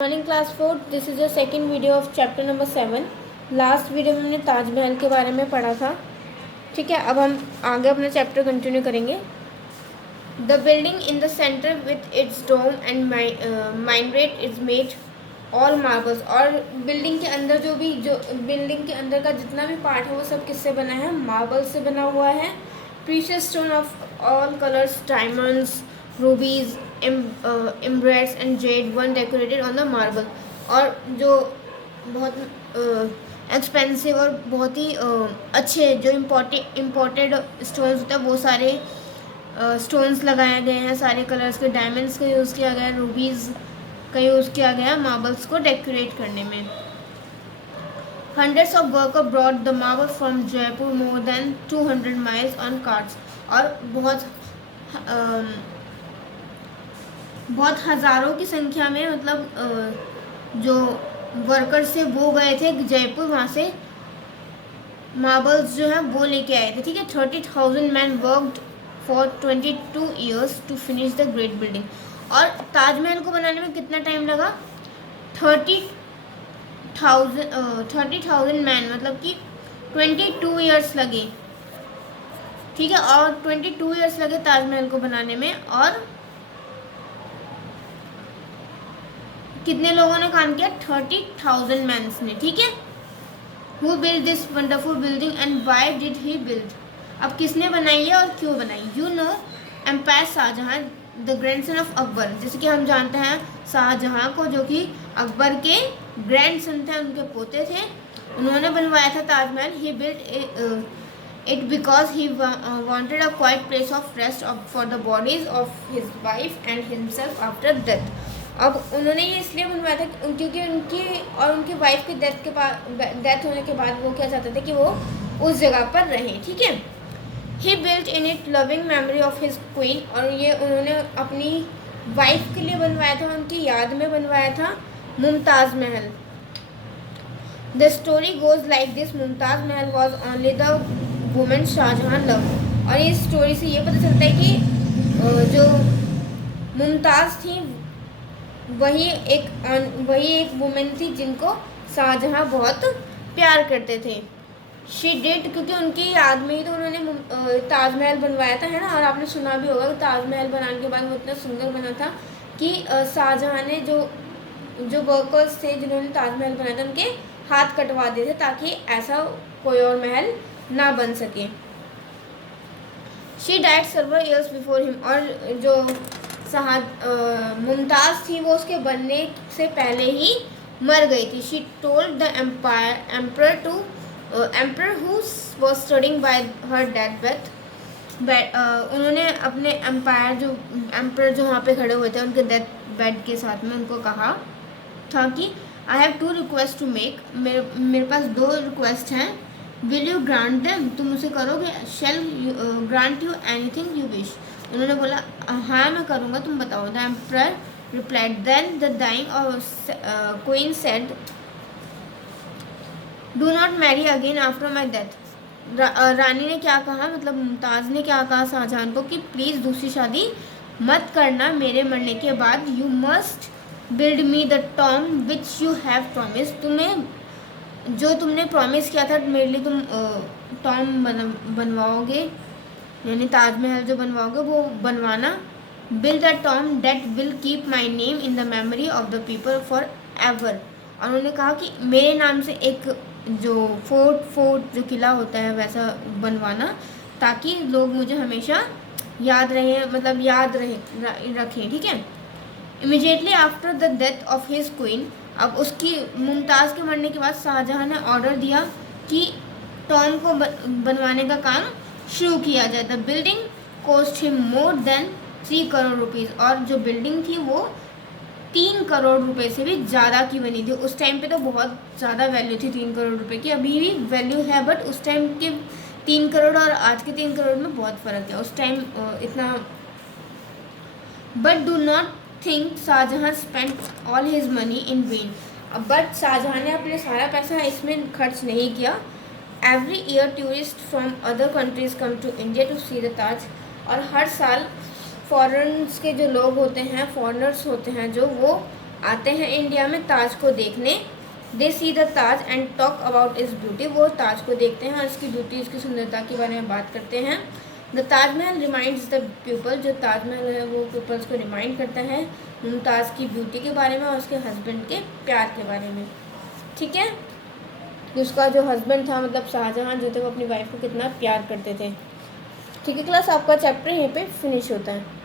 Morning class 4, this is your second video of chapter number 7। Last video में हमने ताजमहल के बारे में पढ़ा था। ठीक है, अब हम आगे अपना चैप्टर कंटिन्यू करेंगे। The building in the centre with its dome and minaret is made all marbles. और बिल्डिंग के अंदर जो बिल्डिंग के अंदर का जितना भी पार्ट है वो सब किससे बना है? मार्बल से बना हुआ है। Precious stone of all colours, diamonds, rubies, emeralds and jade one decorated on the marble. और जो बहुत एक्सपेंसिव और बहुत ही अच्छे जो इम्पोर्टेड स्टोन्स होते हैं वो सारे स्टोन्स लगाए गए हैं। सारे कलर्स के डायमंड्स का यूज़ किया गया है, रूबीज़ का यूज़ किया गया है मार्बल्स को डेकोरेट करने में। Hundreds of workers brought the marble from Jaipur more than 200 miles on carts। और बहुत हज़ारों की संख्या में मतलब जो वर्कर्स थे वो गए थे जयपुर, वहाँ से मार्बल्स जो है वो लेके आए थे। ठीक है, 30,000 man worked for 22 years to finish the great building. और ताजमहल को बनाने में कितना टाइम लगा? 30,000 मैन मतलब कि 22 years लगे। ठीक है, और 22 years लगे ताजमहल को बनाने में। और कितने लोगों ने काम किया? 30,000 मैन्स ने। ठीक है, Who built this wonderful building and why did he build? अब किसने बनाई है और क्यों बनाई? You know, empire Shah Jahan, the grandson of Akbar. जैसे कि हम जानते हैं शाहजहां को, जो कि अकबर के ग्रैंडसन थे, उनके पोते थे। उन्होंने बनवाया था Taj Mahal. He built it because he wanted a quiet place of rest for the bodies of his wife and himself after death। अब उन्होंने ये इसलिए बनवाया था क्योंकि उनकी और उनकी वाइफ की डेथ होने के बाद वो क्या चाहते थे कि वो उस जगह पर रहें। ठीक है, he built in it loving memory of his queen. और ये उन्होंने अपनी वाइफ के लिए बनवाया था, उनकी याद में बनवाया था Mumtaz Mahal. The story goes like this, Mumtaz Mahal was only the women Shahjahan love. और इस स्टोरी से ये पता चलता है कि जो मुमताज़ थी वही एक वुमेन थी जिनको शाहजहां बहुत प्यार करते थे। शी डिड, क्योंकि उनकी याद में ही तो उन्होंने ताजमहल बनवाया था, है ना। और आपने सुना भी होगा कि ताजमहल बनाने के बाद वो इतना सुंदर बना था कि शाहजहां ने जो वर्कर्स थे जिन्होंने ताजमहल बनाया था उनके हाथ कटवा दिए थे ताकि ऐसा कोई और महल ना बन सके। She died several years before him. और जो मुमताज़ थी वो उसके बनने से पहले ही मर गई थी। She told the emperor who was studying bye her death bed. उन्होंने अपने एम्परर जो वहाँ पे खड़े हुए थे उनके डेथ बेड के साथ में उनको कहा था कि I have 2 requests to make. मेरे पास 2 रिक्वेस्ट हैं। Will you grant them? तुम उसे करोगे? Shall grant you anything you wish. उन्होंने बोला हाँ मैं करूँगा, तुम बताओ। The emperor replied, then the dying queen said, do not marry again after my death. रानी ने क्या कहा, मतलब मुमताज़ ने क्या कहा शाहजहां को कि प्लीज़ दूसरी शादी मत करना मेरे मरने के बाद। You must build me the Tom which you have promise. जो तुमने प्रॉमिस किया था मेरे लिए, तुम टॉम बनवाओगे, यानी ताजमहल जो बनवाओगे वो बनवाना। Build the tomb that will keep my name in the memory of the people forever. और उन्होंने कहा कि मेरे नाम से एक जो फोर्ट जो किला होता है वैसा बनवाना ताकि लोग मुझे हमेशा याद रखें। ठीक है। Immediately after the death of his queen, अब उसकी मुमताज़ के मरने के बाद शाहजहां ने ऑर्डर दिया कि टॉम को बनवाने का काम शुरू किया जाए। The building cost him more than 3 crore rupees. और जो बिल्डिंग थी वो 3 करोड़ रुपए से भी ज़्यादा की बनी थी। उस टाइम पे तो बहुत ज़्यादा वैल्यू थी 3 करोड़ रुपए की, अभी भी वैल्यू है, बट उस टाइम के 3 करोड़ और आज के 3 करोड़ में बहुत फ़र्क है। उस टाइम इतना। But do not think Shahjahan spent all his money in vain. But Shahjahan ने अपने सारा पैसा इसमें खर्च नहीं किया। Every year tourist from other countries come to India to see the Taj. और हर साल फॉरेन्स के जो लोग होते हैं, फॉरेनर्स होते हैं जो, वो आते हैं इंडिया में ताज को देखने। They see the Taj and talk about its beauty, वो ताज को देखते हैं और इसकी ब्यूटी, इसकी सुंदरता के बारे में बात करते हैं। The Taj Mahal reminds the people, जो ताजमहल है वो पीपल्स को रिमाइंड करता है मुमताज़ की ब्यूटी के बारे में और उसके हस्बैंड के प्यार के बारे में। ठीक है, उसका जो हस्बैंड था मतलब शाहजहाँ जो थे वो अपनी वाइफ को कितना प्यार करते थे। ठीक है क्लास, आपका चैप्टर यहीं पे फिनिश होता है।